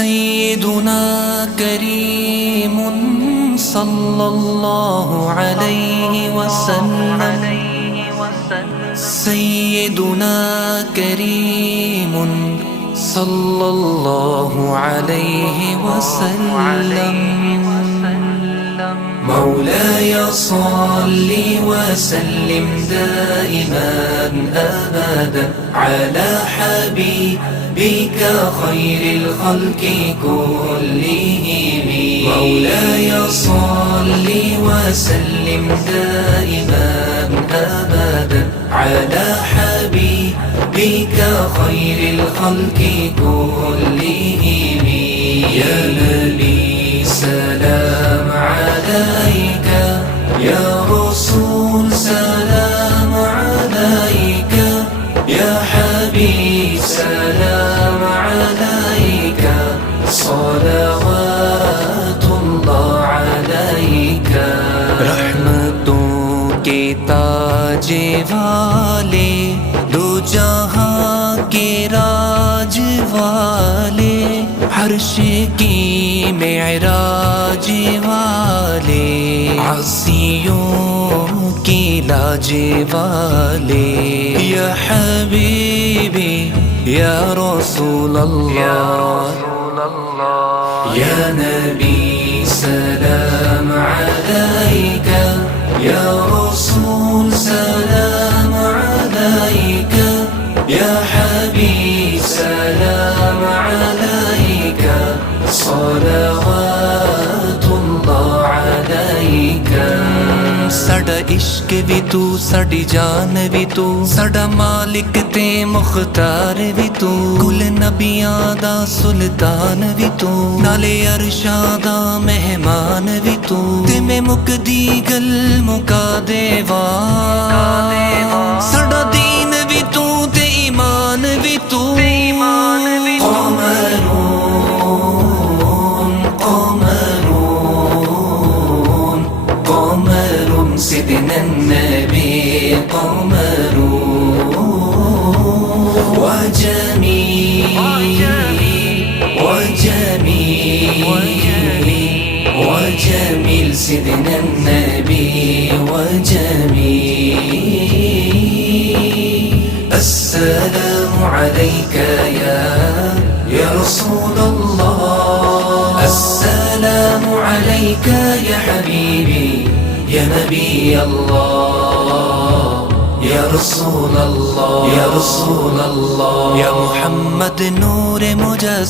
सय्यदुना करीमुन सल्लल्लाहु अलैहि वसल्लम, सय्यदुना करीमुन सल्लल्लाहु अलैहि वसल्लम। مولاي صل وسلم دائما أبدا على حبيبك خير الخلق كلهم. مولاي صل وسلم دائما أبدا على حبيبك خير الخلق كلهم. يا نبي سلام عليك، يا رسول سلام عليك، يا حبيب سلام عليك، صلوات الله عليك. रहमतों के ताज वाले, दो जहां के राज वाले, हर्ष की मेराज वाले, आसियों की लाज वाले, या हबीबी या रसूल अल्लाह, या नबी सलाम अलैका, या रसूल सलाम अलैका, या हबीब सलाम अलैका, सलावतुल्लाह अलैका। साडा इश्क भी तू, साडी जान भी तू, साडा मालिक ते मुख्तार भी तू, कुल नबियां दा सुल्तान भी तू, नाले अरशां दा मेहमान भी तू, ते मैं मुकदी गल मुका देवा, साडा दीन भी तू ते ईमान भी तू। سيدنا النبي قمر وجميل وجميل سيدنا النبي وجميل. السلام عليك يا رسول الله، السلام عليك يا حبيبي يا نبي الله، يا رسول الله، يا رسول الله، يا محمد نور مجسم.